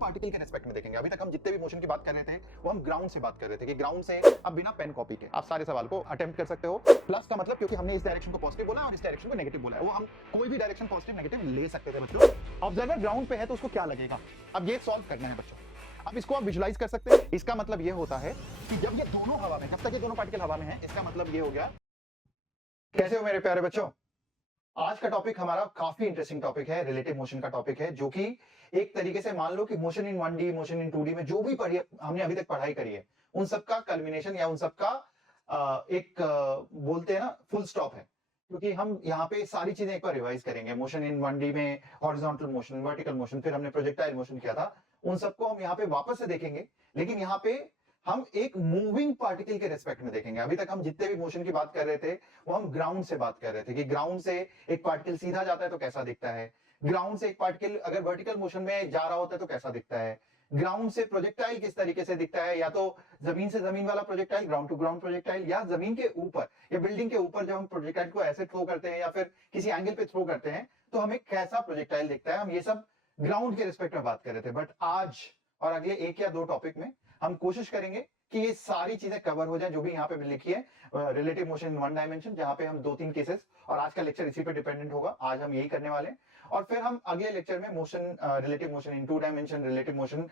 Particle के respect में देखेंगे। अभी तक हम जितने भी मोशन की बात कर रहे थे वो हम ग्राउंड से बात कर रहे थे कि ग्राउंड से अब बिना पेन कॉपी के आप सारे सवाल को अटेम्प्ट कर सकते हो। प्लस का मतलब क्योंकि हमने इस डायरेक्शन को पॉजिटिव बोला और इस डायरेक्शन को नेगेटिव बोला है, वो हम कोई भी डायरेक्शन पॉजिटिव नेगेटिव ले सकते थे बच्चों। ऑब्जर्वर ग्राउंड पे है तो उसको क्या लगेगा, अब ये सॉल्व करना है बच्चों। अब इसको आप विजुलाइज कर सकते हैं। इसका मतलब ये होता है कि जब ये दोनों हवा में, जब तक ये दोनों पार्टिकल हवा में है, इसका मतलब ये हो गया। कैसे हो मेरे प्यारे बच्चों? आज का टॉपिक हमारा काफी इंटरेस्टिंग टॉपिक है, रिलेटिव मोशन का टॉपिक है, जो कि एक तरीके से मान लो कि motion in 1D, motion in 2D में जो भी हमने अभी तक पढ़ाई करी है, उन सबका कल्मिनेशन या उन सबका एक बोलते हैं ना फुल स्टॉप है। क्योंकि हम यहाँ पे सारी चीजें एक बार रिवाइज करेंगे। मोशन इन 1D में हॉरिजॉन्टल मोशन, वर्टिकल मोशन, फिर हमने प्रोजेक्टाइल मोशन किया था, उन सबको हम यहाँ पे वापस से देखेंगे। लेकिन यहाँ पे हम एक मूविंग पार्टिकल के रेस्पेक्ट में देखेंगे। अभी तक हम जितने भी मोशन की बात कर रहे थे वो हम ग्राउंड से बात कर रहे थे कि ग्राउंड से एक पार्टिकल सीधा जाता है तो कैसा दिखता है, ग्राउंड से एक पार्टिकल अगर वर्टिकल मोशन में जा रहा होता है तो कैसा दिखता है, ग्राउंड से प्रोजेक्टाइल किस तरीके से दिखता है, या तो जमीन से जमीन वाला projectile, ground to ground projectile, या जमीन के ऊपर या बिल्डिंग के ऊपर जब हम प्रोजेक्टाइल को ऐसे थ्रो करते हैं या फिर किसी एंगल पे थ्रो करते हैं तो हमें कैसा प्रोजेक्टाइल दिखता है। हम ये सब ग्राउंड के रिस्पेक्ट में बात कर रहे थे। बट आज और अगले एक या दो टॉपिक में हम कोशिश करेंगे कि ये सारी चीजें कवर हो जाए जो भी यहाँ पे लिखी है, रिलेटिव मोशन इन 1 डायमेंशन, जहां पे हम 2-3 केसेस, और आज का लेक्चर इसी पे डिपेंडेंट होगा। आज हम यही करने वाले हैं और फिर हम अगले लेक्चर में motion, relative motion in 2 dimension, relative motion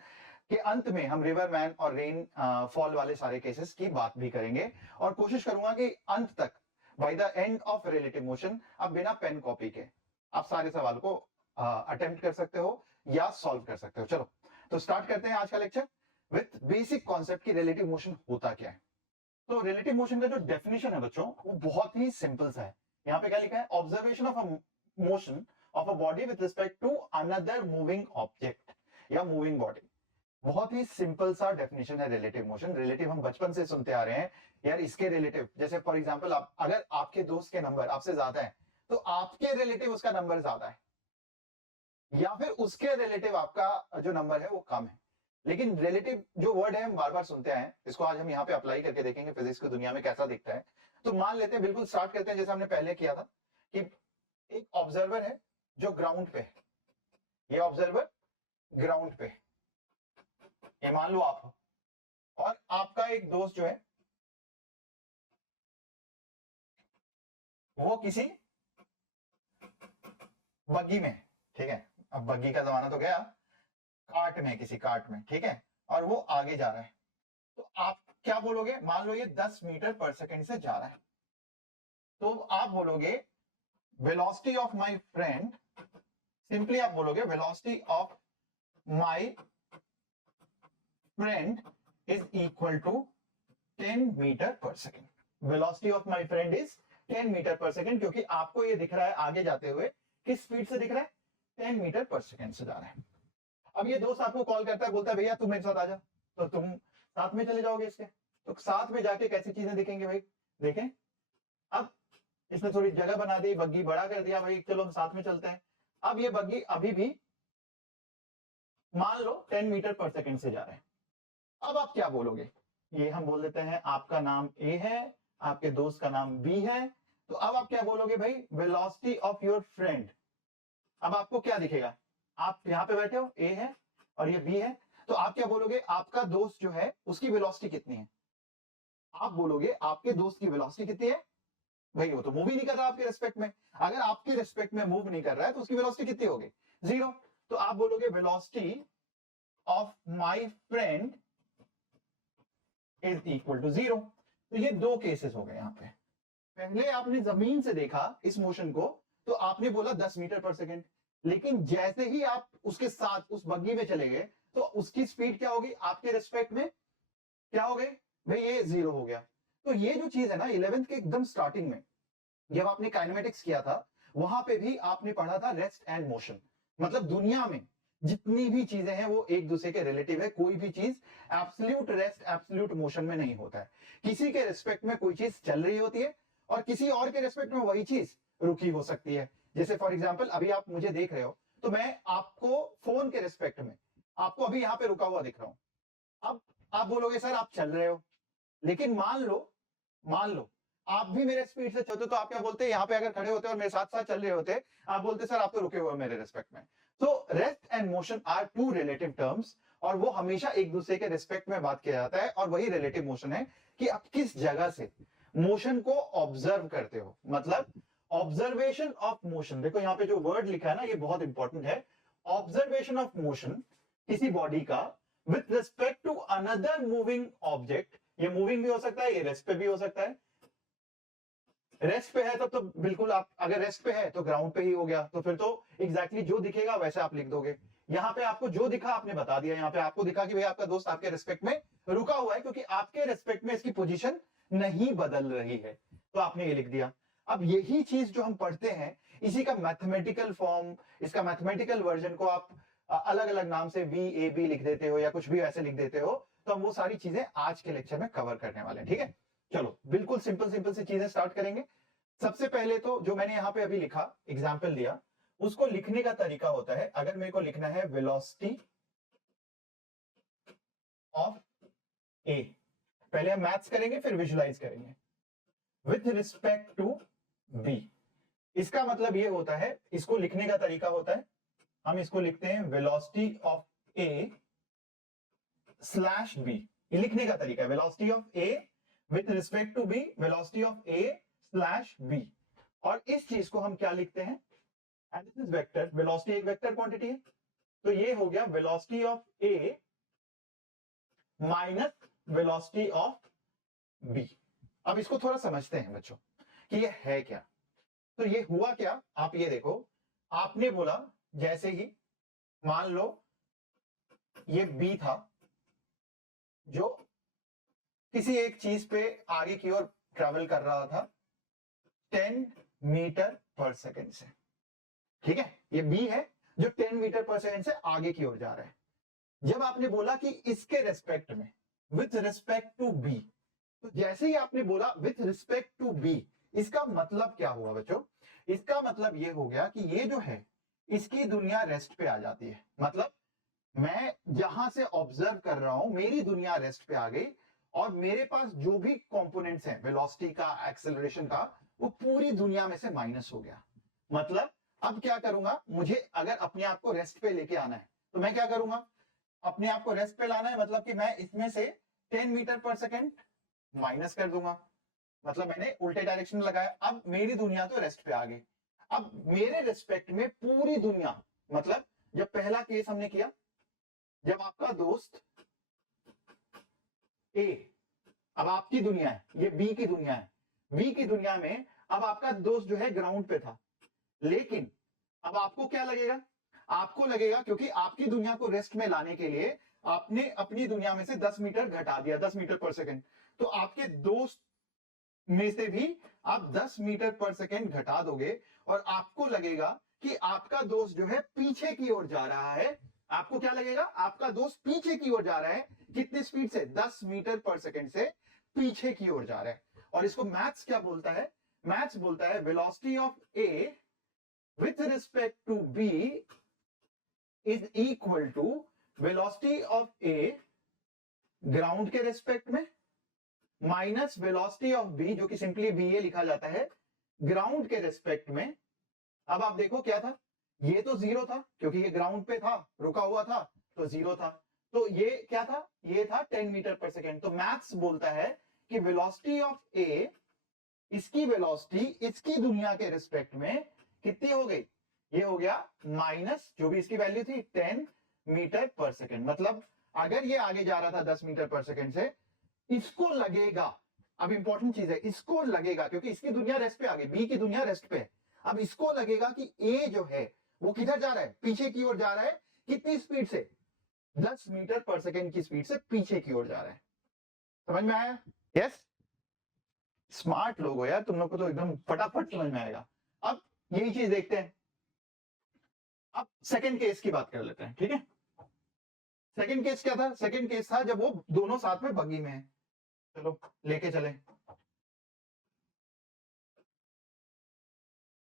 के अंत में हम रिवर मैन और रेन फॉल वाले सारे केसेस की बात भी करेंगे। और कोशिश करूंगा कि अंत तक, by the end of relative motion, अब बिना पेन कॉपी के आप सारे सवाल को अटेम्प्ट कर सकते हो या सॉल्व कर सकते हो। चलो तो स्टार्ट करते हैं आज का लेक्चर विथ बेसिक कॉन्सेप्ट की रिलेटिव मोशन होता क्या है। तो रिलेटिव मोशन का जो डेफिनेशन है बच्चों वो बहुत ही सिंपल सा है। यहाँ पे क्या लिखा है, observation of a motion of a body with respect to another moving object या मूविंग बॉडी। बहुत ही सिंपल सा डेफिनेशन है रिलेटिव मोशन। रिलेटिव हम बचपन से सुनते आ रहे हैं यार, इसके रिलेटिव, जैसे फॉर एग्जांपल अगर आपके दोस्त के नंबर आपसे ज्यादा है तो आपके रिलेटिव उसका नंबर ज्यादा है, या फिर उसके रिलेटिव आपका जो नंबर है वो कम है। लेकिन रिलेटिव जो वर्ड है हम बार बार सुनते हैं, इसको आज हम यहाँ पे अप्लाई करके देखेंगे फिजिक्स की दुनिया में कैसा दिखता है। तो मान लेते हैं, बिल्कुल स्टार्ट करते हैं जैसे हमने पहले किया था, कि एक ऑब्जर्वर है जो ग्राउंड पे है, ये ऑब्जर्वर ग्राउंड पे, ये मान लो आप हो, और आपका एक दोस्त जो है वो किसी बग्गी में, ठीक है, अब बग्गी का जमाना तो गया, कार्ट में, किसी कार्ट में, ठीक है, और वो आगे जा रहा है। तो आप क्या बोलोगे, मान लो ये 10 मीटर पर सेकंड से जा रहा है, तो आप बोलोगे velocity of my friend, simply आप बोलोगे velocity of my friend is equal to 10 meter per second. Velocity of my friend is 10 meter per second, क्योंकि आपको ये दिख रहा है आगे जाते हुए किस स्पीड से दिख रहा है, 10 मीटर पर सेकंड से जा रहा है। अब ये दोस्त आपको कॉल करता है, बोलता है भैया तू मेरे साथ आ जा, तो तुम साथ में चले जाओगे इसके। तो साथ में जाके कैसी चीजें दिखेंगे भाई, देखें, अब इसने थोड़ी जगह बना दी, बग्गी बड़ा कर दिया, भाई चलो हम साथ में चलते हैं। अब ये बग्गी अभी भी मान लो 10 मीटर पर सेकंड से जा रहे हैं। अब आप क्या बोलोगे, ये हम बोल देते हैं आपका नाम ए है, आपके दोस्त का नाम बी है, तो अब आप क्या बोलोगे भाई, वेलोसिटी ऑफ योर फ्रेंड। अब आपको क्या दिखेगा, आप यहां पे बैठे हो, ए है और ये बी है, तो आप क्या बोलोगे, आपका दोस्त जो है उसकी वेलोसिटी कितनी है। आप बोलोगे आपके दोस्त की वेलोसिटी कितनी है, भाई वो तो मूव ही नहीं कर रहा आपके रिस्पेक्ट में। अगर आपके रिस्पेक्ट में मूव नहीं कर रहा है तो उसकी वेलोसिटी कितनी होगी, 0। तो आप बोलोगे velocity of my friend is equal to 0। तो ये दो केसेस हो गए यहां पे। पहले आपने जमीन से देखा इस मोशन को तो आपने बोला 10 मीटर पर सेकंड, लेकिन जैसे ही आप उसके साथ उस बग्गी में चले गए तो उसकी स्पीड क्या होगी आपके रिस्पेक्ट में, क्या हो गई भाई, ये 0 हो गया। तो ये जो चीज है ना 11th के एकदम स्टार्टिंग में जब आपने काइनेमेटिक्स किया था, वहां पे भी आपने पढ़ा था रेस्ट एंड मोशन। मतलब दुनिया में जितनी भी चीजें हैं वो एक दूसरे के रिलेटिव है, कोई भी चीज एब्सोल्यूट रेस्ट एब्सोल्यूट मोशन में नहीं होता है। किसी के रिस्पेक्ट में कोई चीज चल रही होती है और किसी और के रिस्पेक्ट में वही चीज रुकी हो सकती है। जैसे फॉर एग्जाम्पल अभी आप मुझे देख रहे हो तो मैं आपको फोन के रिस्पेक्ट में आपको अभी यहां पे रुका हुआ दिख रहा हूं। अब आप बोलोगे सर आप चल रहे हो, लेकिन मान लो आप भी मेरे स्पीड से चलते तो आप क्या बोलते, यहाँ पे अगर खड़े होते और मेरे साथ साथ चल रहे होते, आप बोलते सर आप तो रुके हुए मेरे रिस्पेक्ट में। सो rest and motion are two relative terms, और वो हमेशा एक दूसरे के रिस्पेक्ट में बात किया जाता है, और वही रिलेटिव मोशन है कि आप किस जगह से मोशन को ऑब्जर्व करते हो। मतलब ऑब्जर्वेशन ऑफ मोशन, देखो यहां पे जो वर्ड लिखा है ना, ये बहुत इंपॉर्टेंट है। ऑब्जर्वेशन ऑफ मोशन किसी बॉडी का with respect to another moving object, ये मूविंग भी हो सकता है, ये रेस्ट पे भी हो सकता है। रेस्ट पे है तो बिल्कुल, आप अगर रेस्ट पे है तो ग्राउंड पे ही हो गया, तो फिर तो एग्जैक्टली जो दिखेगा वैसे आप लिख दोगे। यहां पे आपको जो दिखा आपने बता दिया, यहां पे आपको दिखा कि भाई आपका दोस्त आपके रिस्पेक्ट में रुका हुआ है, क्योंकि आपके रिस्पेक्ट में इसकी पोजीशन नहीं बदल रही है, तो आपने ये लिख दिया। अब यही चीज जो हम पढ़ते हैं, इसी का मैथमेटिकल फॉर्म, इसका मैथमेटिकल वर्जन को आप अलग अलग नाम से वी ए बी लिख देते हो या कुछ भी ऐसे लिख देते हो, तो हम वो सारी चीजें आज के लेक्चर में कवर करने वाले हैं। ठीक है, चलो बिल्कुल सिंपल सिंपल सी चीजें स्टार्ट करेंगे। सबसे पहले तो जो मैंने यहां पे अभी लिखा, एग्जाम्पल दिया, उसको लिखने का तरीका होता है, अगर मेरे को लिखना है वेलोसिटी ऑफ ए, पहले हम मैथ्स करेंगे फिर विजुलाइज करेंगे, विथ रिस्पेक्ट टू बी। इसका मतलब ये होता है, इसको लिखने का तरीका होता है, हम इसको लिखते हैं velocity of A slash B. ये लिखने का तरीका है, velocity of A with respect to B, velocity of A slash B. और इस चीज को हम क्या लिखते हैं, and this is vector, velocity एक वेक्टर क्वांटिटी है, तो ये हो गया velocity of A minus velocity of B. अब इसको थोड़ा समझते हैं बच्चों कि ये है क्या। तो ये हुआ क्या, आप ये देखो, आपने बोला जैसे ही मान लो ये बी था जो किसी एक चीज पे आगे की ओर ट्रेवल कर रहा था 10 मीटर पर सेकेंड से। ठीक है, ये बी है जो 10 मीटर पर सेकेंड से आगे की ओर जा रहा है। जब आपने बोला कि इसके रेस्पेक्ट में, विथ रिस्पेक्ट टू बी, तो जैसे ही आपने बोला विथ रिस्पेक्ट टू बी, इसका मतलब क्या हुआ बच्चों, इसका मतलब ये हो गया कि ये जो है इसकी दुनिया रेस्ट पे आ जाती है। मतलब मैं जहां से ऑब्जर्व कर रहा हूं, मेरी दुनिया रेस्ट पे आ गई, और मेरे पास जो भी कंपोनेंट्स हैं वेलोसिटी का, एक्सेलरेशन का, वो पूरी दुनिया में से माइनस हो गया। मतलब अब क्या करूंगा, मुझे अगर अपने आप को रेस्ट पे लेके आना है, तो मैं क्या करूंगा, अपने आप को रेस्ट पे लाना है, मतलब कि मैं इसमें से 10 मीटर पर सेकेंड माइनस कर दूंगा। मतलब मैंने उल्टे डायरेक्शन में लगाया, अब मेरी दुनिया तो रेस्ट पे आ गई। अब मेरे रेस्पेक्ट में पूरी दुनिया, मतलब जब पहला केस हमने किया, जब आपका दोस्त ए, अब आपकी दुनिया है, ये बी की दुनिया है, बी की दुनिया में अब आपका दोस्त जो है ग्राउंड पे था, लेकिन अब आपको क्या लगेगा, आपको लगेगा क्योंकि आपकी दुनिया को रेस्ट में लाने के लिए आपने अपनी दुनिया में से 10 मीटर घटा दिया, 10 मीटर पर सेकेंड, तो आपके दोस्त में से भी आप 10 मीटर पर सेकेंड घटा दोगे, और आपको लगेगा कि आपका दोस्त जो है पीछे की ओर जा रहा है। आपको क्या लगेगा, आपका दोस्त पीछे की ओर जा रहा है, कितनी स्पीड से, 10 मीटर पर सेकेंड से पीछे की ओर जा रहा है। और इसको मैथ्स क्या बोलता है, मैथ्स बोलता है velocity of A with respect to B is equal to velocity of A ground के रेस्पेक्ट में माइनस वेलोसिटी ऑफ बी, जो कि सिंपली बी ए लिखा जाता है, ग्राउंड के रेस्पेक्ट में। अब आप देखो क्या था, ये तो जीरो था क्योंकि ये ग्राउंड पे था, रुका हुआ था, तो जीरो था। तो ये क्या था, ये था 10 मीटर पर सेकेंड। तो मैथ्स बोलता है कि वेलोसिटी ऑफ ए, इसकी वेलोसिटी इसकी दुनिया के रिस्पेक्ट में कितनी हो गई, ये हो गया माइनस जो भी इसकी वैल्यू थी 10 मीटर पर सेकेंड। मतलब अगर ये आगे जा रहा था 10 मीटर पर सेकेंड से, इसको लगेगा, अब इंपॉर्टेंट चीज है, इसको लगेगा क्योंकि इसकी दुनिया रेस्ट पे आ गई, बी की दुनिया रेस्ट पे है, अब इसको लगेगा कि ए जो है वो किधर जा रहा है, पीछे की ओर जा रहा है। कितनी स्पीड से, 10 मीटर पर सेकेंड की स्पीड से पीछे की ओर जा रहा है। समझ में आया? यस, स्मार्ट लोग हो यार तुम लोग को, तो एकदम फटाफट समझ में आएगा। अब यही चीज देखते हैं, अब सेकंड केस की बात कर लेते हैं। ठीक है, सेकंड केस क्या था, सेकंड केस था जब वो दोनों साथ में बग्गी में है। चलो लेके चले,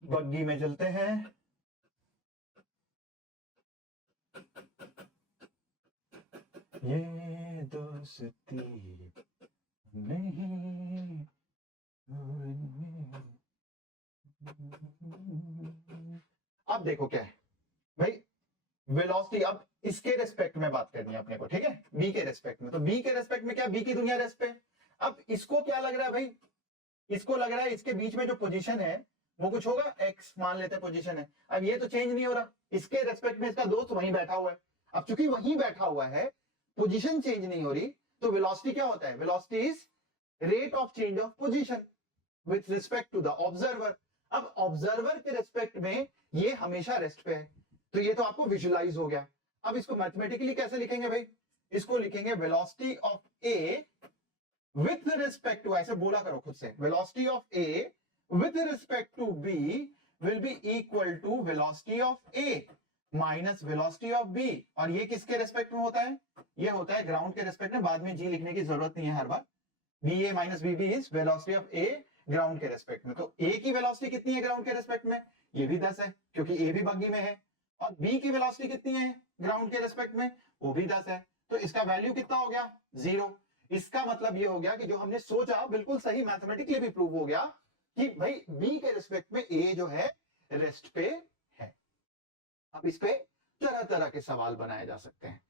बग्गी में चलते हैं। ये दोस्ती नहीं, अब देखो क्या है भाई, वेलोसिटी अब इसके रेस्पेक्ट में बात करनी है अपने को, ठीक है, बी के रेस्पेक्ट में। तो बी के रेस्पेक्ट में क्या, बी की दुनिया रेस्ट पे। अब इसको क्या लग रहा है भाई, इसको लग रहा है इसके बीच में जो पोजीशन है वो कुछ होगा, एक्स मान लेते हैं पोजीशन है। अब ये तो चेंज नहीं हो रहा, इसके रेस्पेक्ट में इसका दोस्त वहीं बैठा हुआ है। अब चूंकि वहीं बैठा हुआ है, पोजीशन चेंज नहीं हो रही, तो वेलोसिटी क्या होता है, velocity is rate of change of position with respect to the observer. अब ऑब्जर्वर के रेस्पेक्ट में ये हमेशा रेस्ट पे है, तो ये तो आपको विजुअलाइज हो गया। अब इसको मैथमेटिकली कैसे लिखेंगे भाई, इसको लिखेंगे velocity of A with respect to, ऐसे बोला करो खुद से, velocity of A with respect to B will be equal to velocity of A minus velocity of B. और ये किसके रेस्पेक्ट में होता है, ये होता है ग्राउंड के रेस्पेक्ट में। बाद में जी लिखने की जरूरत नहीं है हर बार, B A minus B B is velocity of A ground के रेस्पेक्ट में। तो ए की वेलोसिटी कितनी है ग्राउंड के रेस्पेक्ट में, ये भी 10 है क्योंकि ए भी बग्गी में है। और बी की वेलोसिटी कितनी है ग्राउंड के रेस्पेक्ट में, वो भी 10 है। तो इसका वैल्यू कितना हो गया, 0। इसका मतलब ये हो गया कि जो हमने सोचा बिल्कुल सही, मैथमेटिकली भी प्रूव हो गया कि भाई बी के रिस्पेक्ट में ए जो है रेस्ट पे है। अब इस पे तरह तरह के सवाल बनाए जा सकते हैं।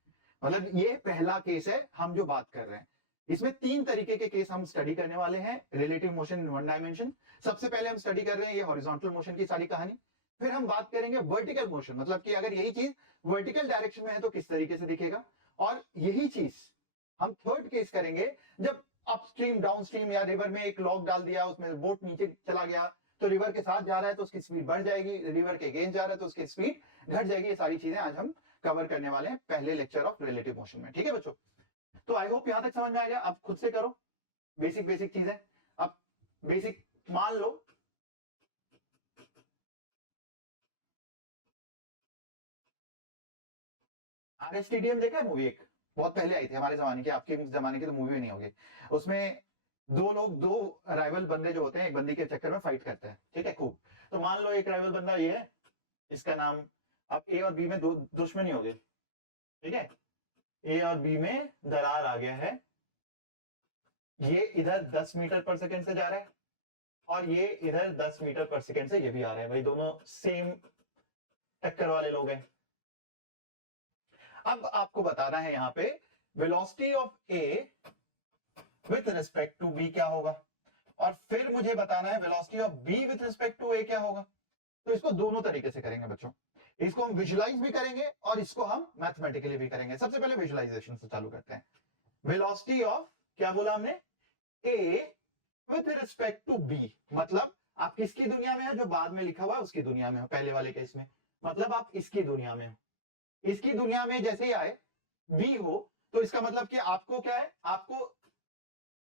मतलब ये पहला केस है हम जो बात कर रहे हैं, इसमें 3 तरीके के केस हम स्टडी करने वाले हैं। Relative motion in one dimension, सबसे पहले हम स्टडी कर रहे हैं ये हॉरिजॉन्टल मोशन की सारी कहानी। फिर हम बात करेंगे वर्टिकल मोशन, मतलब कि अगर यही चीज वर्टिकल डायरेक्शन में है तो किस तरीके से दिखेगा। और यही चीज हम थर्ड केस करेंगे जब अपस्ट्रीम डाउनस्ट्रीम या रिवर में एक लॉक डाल दिया, उसमें बोट नीचे चला गया, तो रिवर के साथ जा रहा है तो उसकी स्पीड बढ़ जाएगी, रिवर के अगेंस्ट जा रहा है तो उसकी स्पीड घट जाएगी। ये सारी चीजें आज हम कवर करने वाले हैं पहले लेक्चर ऑफ रिलेटिव मोशन में, ठीक है बच्चों। तो आई होप यहां तक समझ में आ गया। अब खुद से करो, बेसिक बेसिक चीजें। अब बेसिक मान लो आरएसटीडीएम देखा है मूवी, एक बहुत पहले आई थी हमारे जमाने की, आपके जमाने की तो मूवी भी नहीं होगी। उसमें दो राइवल बंदे जो होते हैं एक बंदी के चक्कर में फाइट करते हैं, ठीक है खूब। तो मान लो एक राइवल बंदा ये है, इसका नाम, अब ए और बी में दो दुश्मनी हो गई, ठीक है, ए और बी में दरार आ गया है। ये इधर 10 मीटर पर सेकंड से जा रहा है और ये इधर 10 मीटर पर सेकंड से ये भी आ रहा है। भाई दोनों सेम टक्कर वाले लोग हैं। अब आपको बताना है यहां पे velocity of A with respect to B क्या होगा, और फिर मुझे बताना है velocity of B with respect to A क्या होगा। तो इसको दोनों तरीके से करेंगे बच्चों, इसको हम विजुलाइज भी करेंगे और इसको हम मैथमेटिकली भी करेंगे। सबसे पहले विजुलाइजेशन से चालू करते हैं। वेलोसिटी ऑफ, क्या बोला हमने, ए विथ रिस्पेक्ट टू बी, मतलब आप किसकी दुनिया में हो, जो बाद में लिखा हुआ है उसकी दुनिया में हो। पहले वाले केस में मतलब आप इसकी दुनिया में हो, इसकी दुनिया में जैसे ही आए बी हो, तो इसका मतलब कि आपको क्या है, आपको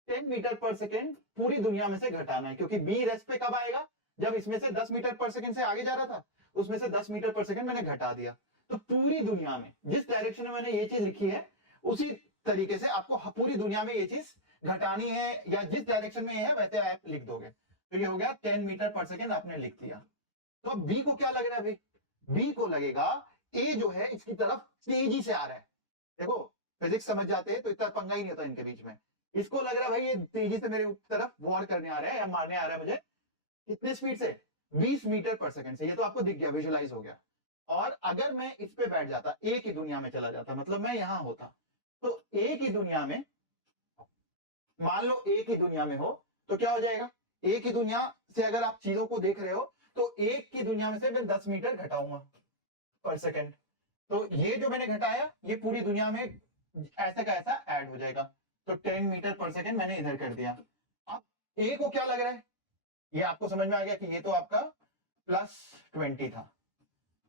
10 मीटर पर सेकेंड पूरी दुनिया में से घटाना है, क्योंकि बी रेस्ट पे कब आएगा, जब इसमें से 10 मीटर पर सेकेंड से आगे जा रहा था, उसमें से 10 मीटर पर सेकेंड मैंने घटा दिया। तो पूरी दुनिया में जिस डायरेक्शन में मैंने ये चीज लिखी है उसी तरीके से आपको पूरी दुनिया में ये चीज घटानी है, या जिस डायरेक्शन में ये है वैसे आप लिख दोगे। तो ये हो गया 10 मीटर पर सेकेंड आपने लिख दिया। तो अब बी को क्या लग रहा है भाई, बी को लगेगा ए जो है इसकी तरफ तेजी से आ रहा है। देखो फिजिक्स समझ जाते हैं तो इतना पंगा ही नहीं होता इनके बीच में। इसको लग रहा है भाई ये तेजी से मेरे तरफ वॉर करने आ रहा है या मारने आ रहा है मुझे, कितने स्पीड से, 20 मीटर पर सेकंड से। ये तो आपको दिख गया, विजुलाइज हो गया। और अगर मैं इस पे बैठ जाता, ए की दुनिया में चला जाता, मतलब मैं यहां होता, तो ए की दुनिया में, मान लो ए की दुनिया में हो तो क्या हो जाएगा, ए की दुनिया से अगर आप चीजों को देख रहे हो तो एक की दुनिया में से मैं 10 मीटर घटाऊंगा पर सेकंड। तो ये जो मैंने घटाया ये पूरी दुनिया में ऐसा का ऐसा ऐड हो जाएगा। तो 10 मीटर पर सेकंड मैंने इधर कर दिया। अब ए को क्या लग रहा है, ये आपको समझ में आ गया कि ये तो आपका +20 था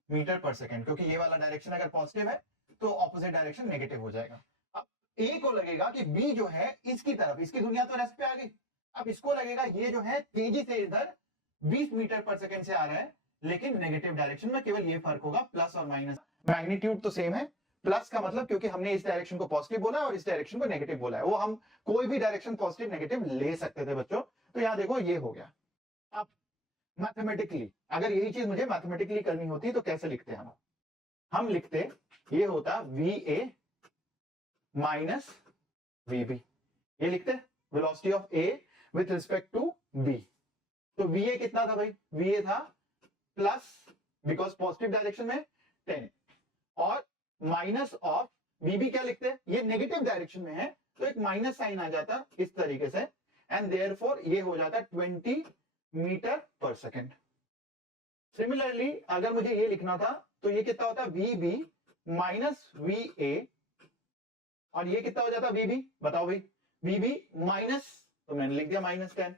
मीटर पर सेकंड, क्योंकि ये वाला डायरेक्शन अगर पॉजिटिव है तो ऑपोजिट डायरेक्शन नेगेटिव हो जाएगा। अब ए को लगेगा कि बी जो है इसकी तरफ, इसकी दुनिया तो रेस्ट पे आ गई, अब इसको लगेगा ये जो है तेजी से इधर 20 मीटर पर सेकंड से आ रहा है, लेकिन नेगेटिव डायरेक्शन में। केवल ये फर्क होगा, प्लस और माइनस, मैग्नीट्यूड तो सेम है। प्लस का मतलब क्योंकि हमने इस डायरेक्शन को पॉजिटिव बोला और इस डायरेक्शन को नेगेटिव बोला है, वो हम कोई भी डायरेक्शन पॉजिटिव नेगेटिव ले सकते थे बच्चों। तो यहां देखो ये हो गया। अब मैथमेटिकली अगर यही चीज मुझे मैथमेटिकली करनी होती तो कैसे लिखते हम लिखते, ये होता V A minus V B, ये लिखते velocity of A with respect to B. तो वी ए कितना था भाई, वी ए था प्लस, बिकॉज पॉजिटिव डायरेक्शन में 10, और माइनस ऑफ वीबी क्या लिखते हैं, ये नेगेटिव डायरेक्शन में है तो एक माइनस साइन आ जाता इस तरीके से, एंड देयरफॉर ये हो जाता 20 मीटर पर सेकेंड। सिमिलरली अगर मुझे ये लिखना था तो ये कितना होता V B minus V A, और ये कितना हो जाता वी बी, बताओ भाई, वी बी माइनस, तो मैंने लिख दिया -10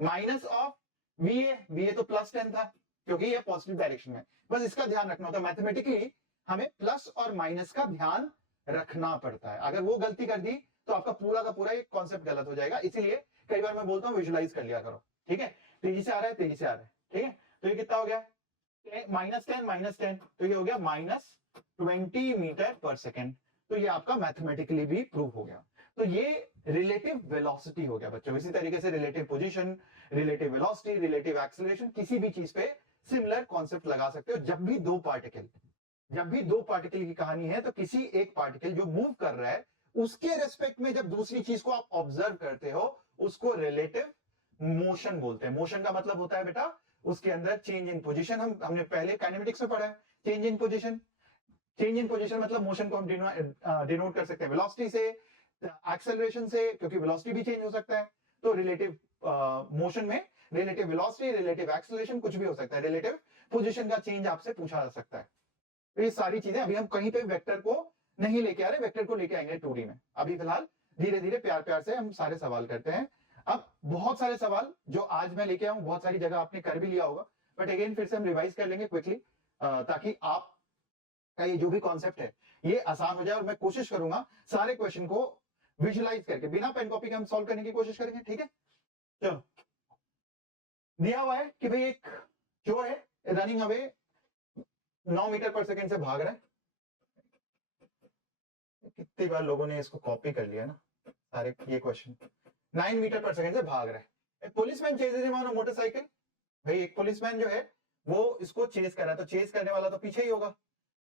माइनस ऑफ वी ए तो +10 था क्योंकि ये पॉजिटिव डायरेक्शन में। बस इसका ध्यान रखना होता है, मैथमेटिकली हमें प्लस और माइनस का ध्यान रखना पड़ता है। अगर वो गलती कर दी तो आपका पूरा का पूरा एक कॉन्सेप्ट गलत हो जाएगा। इसीलिए कई बार मैं बोलता हूं विजुलाइज कर लिया करो, ठीक है। तेजी से आ रहा है, तेजी से आ रहा है, ठीक है। तो ये कितना हो गया, -10 तो ये हो गया -20 मीटर पर सेकेंड। तो ये आपका मैथमेटिकली भी प्रूव हो गया। तो ये रिलेटिव वेलोसिटी हो गया बच्चों। इसी तरीके से relative position, relative velocity, relative acceleration, किसी भी चीज पे सिमिलर कॉन्सेप्ट लगा सकते हो। जब भी दो पार्टिकल की कहानी है तो किसी एक पार्टिकल जो मूव कर रहा है उसके रेस्पेक्ट में जब दूसरी चीज को आप ऑब्जर्व करते हो उसको रिलेटिव मोशन बोलते हैं। मोशन का मतलब होता है बेटा उसके अंदर चेंज इन पोजीशन। हमने पहले काइनेमेटिक्स में पढ़ा है change in position. Change in position मतलब मोशन को हम डिनोट कर सकते हैं वेलोसिटी से, एक्सेलरेशन से, क्योंकि वेलोसिटी भी चेंज हो सकता है। तो रिलेटिव मोशन में रिलेटिव वेलोसिटी, रिलेटिव एक्सेलरेशन कुछ भी हो सकता है। रिलेटिव पोजीशन का चेंज आपसे पूछा जा सकता है। तो ये सारी चीजें अभी हम कहीं पे वेक्टर को नहीं लेके आ रहे, वेक्टर को लेके आएंगे 2D में। अभी फिलहाल धीरे धीरे प्यार प्यार से हम सारे सवाल करते हैं। अब बहुत सारे सवाल जो आज मैं लेके आऊं, बहुत सारी जगह आपने कर भी लिया होगा, बट अगेन फिर से हम रिवाइज कर लेंगे क्विकली, ताकि आप का ये जो भी कॉन्सेप्ट है ये आसान हो जाए। और मैं कोशिश करूंगा सारे क्वेश्चन को विजुलाइज करके बिना पेन कॉपी के हम सॉल्व करने की कोशिश करेंगे, ठीक है। चलो, दिया हुआ है कि भाई एक चोर है रनिंग अवे 9 मीटर पर सेकेंड से भाग रहा है। कितनी बार लोगों ने इसको कॉपी कर लिया ना सारे ये क्वेश्चन। 9 मीटर पर सेकेंड से भाग रहा है। Policeman ceases him on a motorcycle. भाई एक पुलिसमैन जो है वो इसको चेज कर रहा है, तो चेज करने वाला तो पीछे ही होगा।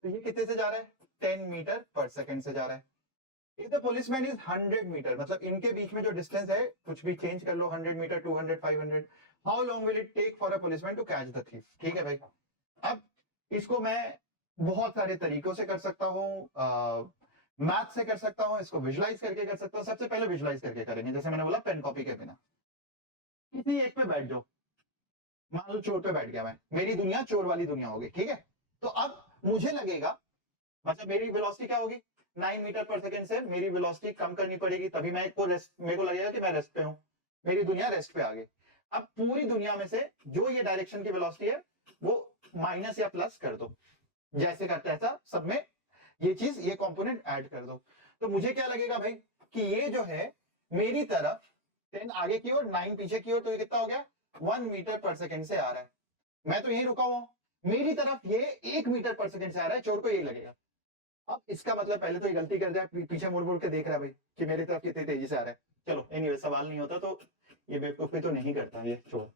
तो ये कितने से जा रहा है, 10 मीटर पर सेकेंड से जा रहा है। If the policeman is 100 metre, मतलब इनके बीच में जो डिस्टेंस है कुछ भी चेंज कर लो, 100 metre, 200, 500, how long will it take for a policeman to catch the thief. ठीक है भाई। अब इसको मैं बहुत सारे तरीकों से कर सकता हूँ, मैथ से कर सकता हूँ, इसको विजुलाइज करके कर सकता हूँ। सबसे पहले विजुलाइज करके करेंगे, जैसे मैंने बोला पेन कॉपी के बिना। किसी एक पे बैठ जाओ, मान लो चोर पे बैठ गया मैं, मेरी दुनिया चोर वाली दुनिया होगी, ठीक है। तो अब मुझे लगेगा, मतलब मेरी वेलोसिटी क्या होगी, 9 मीटर पर सेकेंड से मेरी वेलोसिटी कम करनी पड़ेगी, तभी मेरे को लगेगा कि मैं रेस्ट पे हूं, मेरी दुनिया रेस्ट पे आ गई। अब पूरी दुनिया में से जो ये डायरेक्शन की वेलोसिटी है वो माइनस या प्लस कर दो, जैसे करते हैं ऐसा सब में ये चीज, ये कंपोनेंट ऐड कर दो। तो मुझे क्या लगेगा भाई कि ये जो है मेरी तरफ 10 आगे की ओर, 9 पीछे की ओर, तो ये कितना हो गया, 1 मीटर पर सेकेंड से आ रहा है। मैं तो यही रुका हुआ हूं, मेरी तरफ ये 1 मीटर पर सेकेंड से आ रहा है, चोर को यही लगेगा। अब इसका मतलब पहले तो ये गलती कर दिया, पीछे मुड़ मुड़ के देख रहा है भाई कि मेरी तरफ कितनी तेजी से आ रहा है। चलो एनीवे सवाल नहीं होता तो ये बेवकूफी तो नहीं करता ये चोर।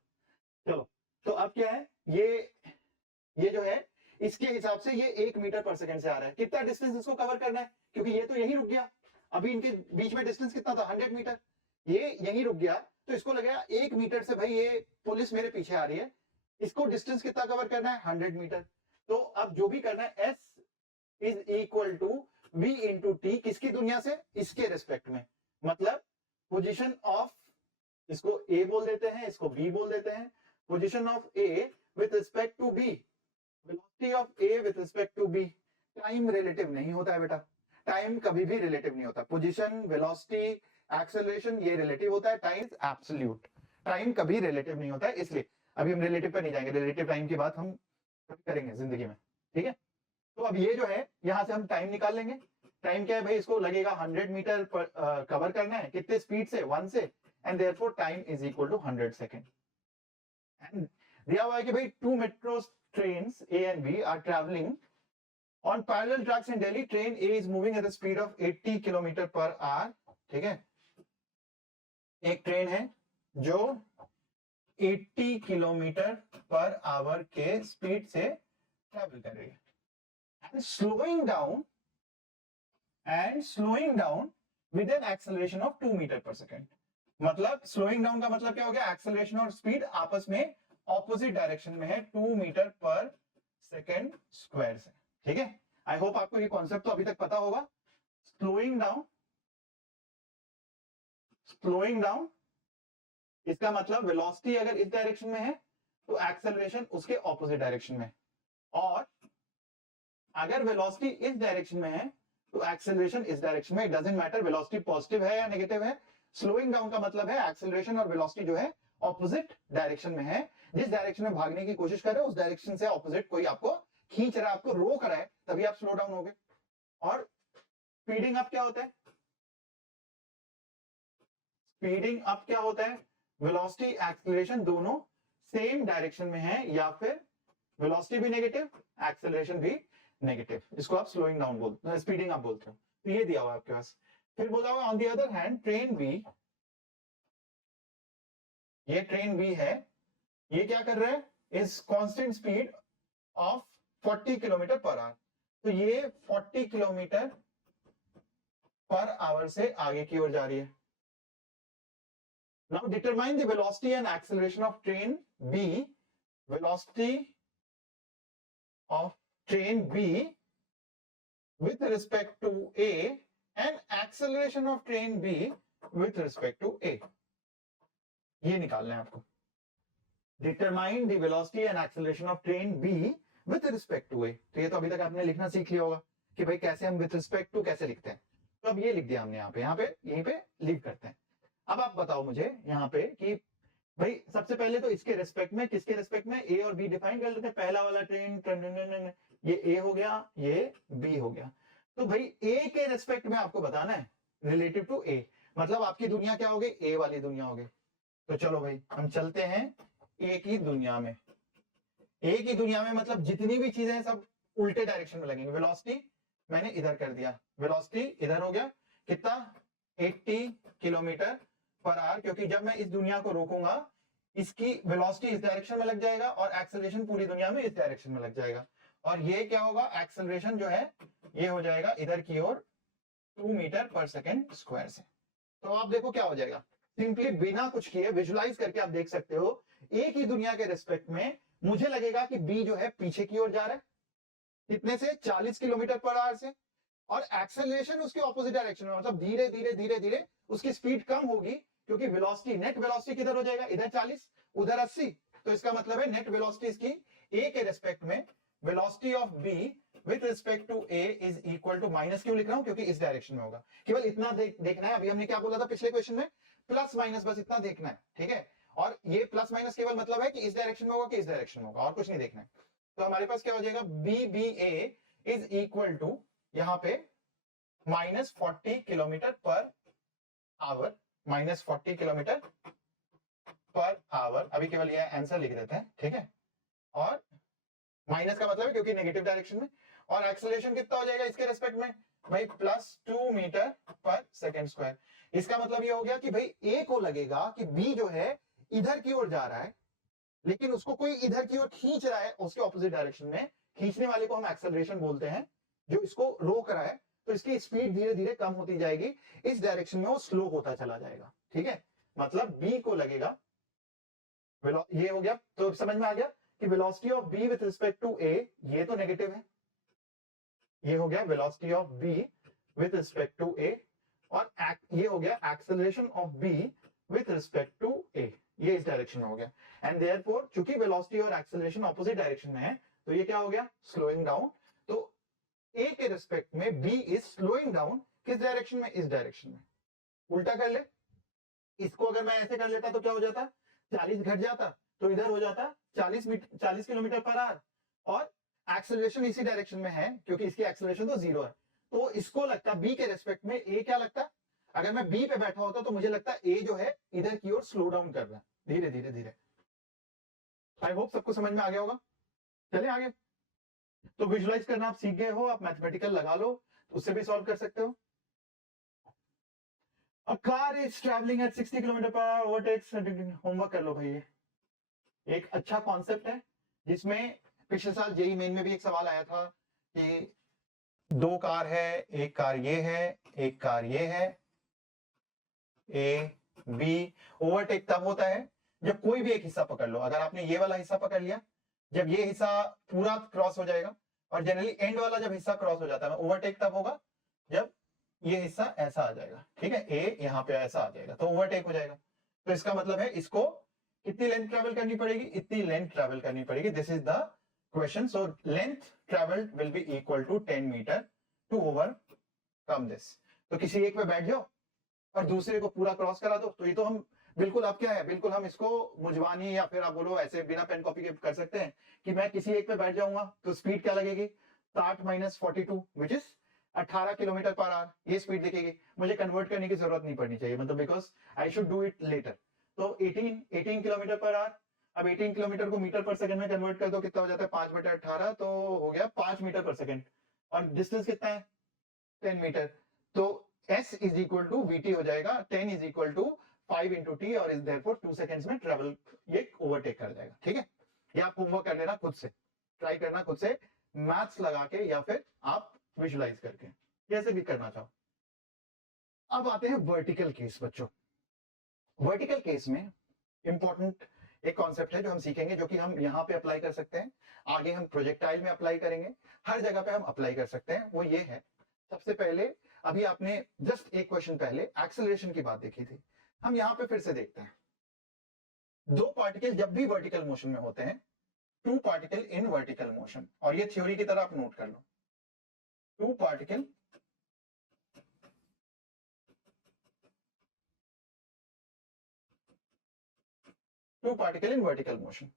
चलो तो अब क्या है, ये जो है इसके हिसाब से ये 1 मीटर पर सेकेंड से आ रहा है। कितना डिस्टेंस इसको कवर करना है, क्योंकि ये तो यही रुक गया, अभी इनके बीच में डिस्टेंस कितना था, 100 मीटर, ये यही रुक गया, तो इसको लगेगा 1 मीटर से भाई ये पुलिस मेरे पीछे आ रही है, इसको डिस्टेंस कितना कवर करना है, 100 मीटर। तो अब जो भी करना है, S is equal to V into T, किसकी दुनिया से, इसके रेस्पेक्ट में, मतलब पोजीशन ऑफ, इसको A बोल देते हैं, इसको B बोल देते हैं, position of A with respect to B, velocity of A with respect to B। Time relative नहीं होता है बेटा, टाइम कभी भी रिलेटिव नहीं होता। पोजीशन, वेलोसिटी, एक्सेलरेशन ये रिलेटिव होता है, टाइम एब्सोल्यूट, टाइम कभी रिलेटिव नहीं होता है। इसलिए अभी हम रिलेटिव पर नहीं जाएंगे, रिलेटिव टाइम की बात हम करेंगे जिंदगी में, ठीक है। तो अब ये जो है यहां से हम टाइम निकाल लेंगे। टाइम क्या है भाई, इसको लगेगा 100 मीटर पर कवर करना है, कितने स्पीड से, 1 से, and therefore time is equal to 100 second. And दिया हुआ है कि भाई 2 metro trains A and B are travelling on parallel tracks in Delhi. Train A is moving at the speed of 80 kilometre per hour, ठीक है। एक ट्रेन है जो 80 किलोमीटर पर आवर के स्पीड से ट्रैवल कर रही है, and slowing down with an acceleration of 2 metre पर सेकेंड। मतलब स्लोइंग डाउन का मतलब क्या हो गया, एक्सेलरेशन और स्पीड आपस में ऑपोजिट डायरेक्शन में है, 2 मीटर पर सेकेंड स्क्वायर से, ठीक है। आई होप आपको आपको ये कॉन्सेप्ट तो अभी तक पता होगा। स्लोइंग डाउन इसका मतलब वेलोसिटी अगर इस डायरेक्शन में है तो एक्सेलरेशन उसके ऑपोजिट डायरेक्शन में, और अगर वेलोसिटी इस डायरेक्शन में है तो एक्सेलरेशन इस डायरेक्शन में। It doesn't matter velocity positive है या नेगेटिव है। स्लोइंग डाउन का मतलब है एक्सेलरेशन और वेलोसिटी जो है ऑपोजिट डायरेक्शन में है। जिस डायरेक्शन में भागने की कोशिश कर रहे हो उस डायरेक्शन से ऑपोजिट कोई आपको खींच रहा है, आपको रोक रहा है, तभी आप स्लो डाउन होगे। और स्पीडिंग अप क्या होता है? स्पीडिंग अप क्या होता है? वेलोसिटी एक्सेलरेशन दोनों सेम डायरेक्शन में है, या फिर वेलोसिटी भी नेगेटिव एक्सेलरेशन भी नेगेटिव, इसको आप स्लोइंग डाउन बोलते हैं, स्पीडिंग अप बोलते हो। तो ये दिया हुआ है आपके पास। फिर बोला हुआ on the other hand train B, ये ट्रेन बी है, ये क्या कर रहा है? Is constant speed of 40 kilometre per hour. तो ये 40 किलोमीटर पर आवर से आगे की ओर जा रही है। Now determine the velocity and acceleration of train B. वेलोसिटी of train B with respect to A and acceleration of train B with respect to A, ये निकालना है आपको। Determine the velocity and acceleration of train B with respect to A। तो ये तो अभी तक आपने लिखना सीख लिया होगा कि भाई कैसे हम with respect to कैसे लिखते हैं। तो अब ये लिख दिया हमने यहाँ पे यहीं पे लीव करते हैं। अब आप बताओ मुझे यहाँ पे कि भाई सबसे पहले तो इसके रेस्पेक्ट में, किसके रेस्पेक्ट में? ए और बी डिफाइन कर लेते हैं। पहला वाला ट्रेन, ये ए हो गया, ये बी हो गया। तो भाई ए के रेस्पेक्ट में आपको बताना है रिलेटिव टू ए, मतलब आपकी दुनिया क्या होगी? ए वाली दुनिया होगी। तो चलो भाई हम चलते हैं ए की दुनिया में। ए की दुनिया में मतलब जितनी भी चीजें हैं सब उल्टे डायरेक्शन में लगेंगे। वेलोसिटी मैंने इधर कर दिया, वेलोसिटी इधर हो गया, कितना? 80 किलोमीटर पर आवर, क्योंकि जब मैं इस दुनिया को रोकूंगा इसकी वेलोसिटी इस डायरेक्शन में लग जाएगा और एक्सेलरेशन पूरी दुनिया में इस डायरेक्शन में लग जाएगा। और ये क्या होगा? एक्सेलरेशन जो है ये हो जाएगा इधर की ओर 2 मीटर पर सेकेंड स्क्वायर से। तो आप देखो क्या हो जाएगा, सिंपली बिना कुछ किए विजुलाइज करके आप देख सकते हो ए की दुनिया के रिस्पेक्ट में मुझे लगेगा कि बी जो है पीछे की ओर जा रहा है, कितने से? 40 किलोमीटर पर आवर से, और एक्सेलरेशन उसके ऑपोजिट डायरेक्शन में, मतलब धीरे धीरे धीरे धीरे उसकी स्पीड कम होगी, क्योंकि वेलोसिटी, नेट वेलोसिटी किधर हो जाएगा? इधर 40 उधर 80। तो इसका मतलब है नेट वेलोसिटी इसकी ए के रेस्पेक्ट में velocity of B with respect to A is equal to, minus क्यों लिख रहा हूं? क्योंकि इस डायरेक्शन में होगा। केवल इतना देखना है। अभी हमने क्या बोला था पिछले क्वेश्चन में? प्लस माइनस, बस इतना देखना है, ठीक है। और ये प्लस माइनस केवल मतलब है कि इस डायरेक्शन में होगा कि इस डायरेक्शन में होगा, और कुछ नहीं देखना है। तो हमारे पास क्या हो जाएगा? B B A is equal to यहां पे -40 kilometre per our, -40 kilometre per our. अभी केवल यह आंसर लिख देते हैं, ठीक है। और माइनस का मतलब है क्योंकि नेगेटिव डायरेक्शन में। और एक्सेलरेशन कितना हो जाएगा इसके रेस्पेक्ट में? भाई +2 मीटर पर सेकेंड स्क्वायर। इसका मतलब ये हो गया कि भाई ए को लगेगा कि बी जो है इधर की ओर जा रहा है, लेकिन उसको कोई इधर की ओर खींच रहा है उसके ऑपोजिट डायरेक्शन में। खींचने वाले को हम एक्सेलरेशन बोलते हैं, जो इसको रोक रहा है। तो इसकी स्पीड धीरे धीरे कम होती जाएगी, इस डायरेक्शन में वो स्लो होता चला जाएगा, ठीक है। मतलब बी को लगेगा, ये हो गया। तो समझ में आ गया कि velocity of B with respect to A, ये तो नेगेटिव है, ये हो गया velocity of B with respect to A. और ये हो गया acceleration of B with respect to A, ये इस डायरेक्शन में हो गया। एंड देयरफॉर चूंकि वेलोसिटी और एक्सेलरेशन ऑपोजिट डायरेक्शन में है, तो ये क्या हो गया? Slowing down. तो ए के रिस्पेक्ट में बी इज स्लोइंग डाउन, किस डायरेक्शन में? इस डायरेक्शन में। उल्टा कर ले, इसको अगर मैं ऐसे कर लेता तो क्या हो जाता? 40 घट जाता, तो इधर हो जाता 40 किलोमीटर पर आवर, और एक्सेलरेशन इसी डायरेक्शन में है क्योंकि इसकी एक्सेलरेशन तो 0 है। तो इसको लगता बी के रेस्पेक्ट में ए क्या लगता? अगर मैं बी पे बैठा होता तो मुझे लगता ए जो है इधर की ओर स्लो डाउन कर रहा है, धीरे धीरे धीरे। आई होप सबको समझ में आ गया होगा। चले आगे। तो विजुलाइज करना आप सीख गए हो, आप मैथमेटिकल लगा लो, उससे भी सॉल्व कर सकते हो। A car is traveling at 60 kilometre per our, overtakes, homework कर लो भाई। ये एक अच्छा कॉन्सेप्ट है जिसमें पिछले साल जेई मेन में भी एक सवाल आया था कि 2 कार है, एक कार ये है, एक कार ये है, ए बी। ओवरटेक तब होता है जब कोई भी एक हिस्सा पकड़ लो। अगर आपने ये वाला हिस्सा पकड़ लिया, जब ये हिस्सा पूरा क्रॉस हो जाएगा और जनरली एंड वाला जब हिस्सा क्रॉस हो जाता है, ओवरटेक तब होगा जब ये हिस्सा ऐसा आ जाएगा, ठीक है, ए यहाँ पे ऐसा आ जाएगा तो ओवरटेक हो जाएगा। तो इसका मतलब है इसको कितनी लेंथ ट्रेवल करनी पड़ेगी, इतनी लेंथ ट्रेवल करनी पड़ेगी। This is the question. So length travelled will be equal to 10 metre to overcome this. तो किसी एक पे बैठ जाओ और दूसरे को पूरा क्रॉस करा दो। तो ये तो हम बिल्कुल, अब क्या है, बिल्कुल हम इसको मुजवानी या फिर आप बोलो ऐसे बिना पेन कॉपी के कर सकते हैं कि मैं किसी एक पे बैठ जाऊंगा तो स्पीड क्या लगेगी, 60 minus 42 which is 18 kilometre per our, ये स्पीड दिखेगी। मुझे कन्वर्ट करने की जरूरत नहीं पड़नी चाहिए, मतलब because I should do it later. तो 18 किलोमीटर पर आवर। अब 18 किलोमीटर को मीटर पर सेकंड में कन्वर्ट कर दो, कितना हो जाता है 5/18, तो हो गया 5 मीटर पर सेकंड। और डिस्टेंस कितना है 10 मीटर। तो s is equal to vt हो जाएगा, 10 is equal to 5 into T, और इज देयरफॉर 2 सेकंड्स में ट्रेवल ये ओवरटेक कर जाएगा। ठीक है, ये आप होमवर्क कर लेना खुद से, ट्राई करना खुद से, मैथ्स लगा के या फिर आप विजुलाइज करके, जैसे भी करना चाहो। अब आते हैं वर्टिकल केस बच्चों। वर्टिकल केस में इंपॉर्टेंट एक कॉन्सेप्ट है जो हम सीखेंगे, जो कि हम यहां पे अप्लाई कर सकते हैं, आगे हम प्रोजेक्टाइल में अप्लाई करेंगे, हर जगह पे हम अप्लाई कर सकते हैं। वो ये है, सबसे पहले अभी आपने जस्ट एक क्वेश्चन पहले एक्सेलरेशन की बात देखी थी, हम यहां पे फिर से देखते हैं। दो पार्टिकल जब भी वर्टिकल मोशन में होते हैं, two particle in vertical motion, और ये थ्योरी की तरह आप नोट कर लो, two particle in vertical motion.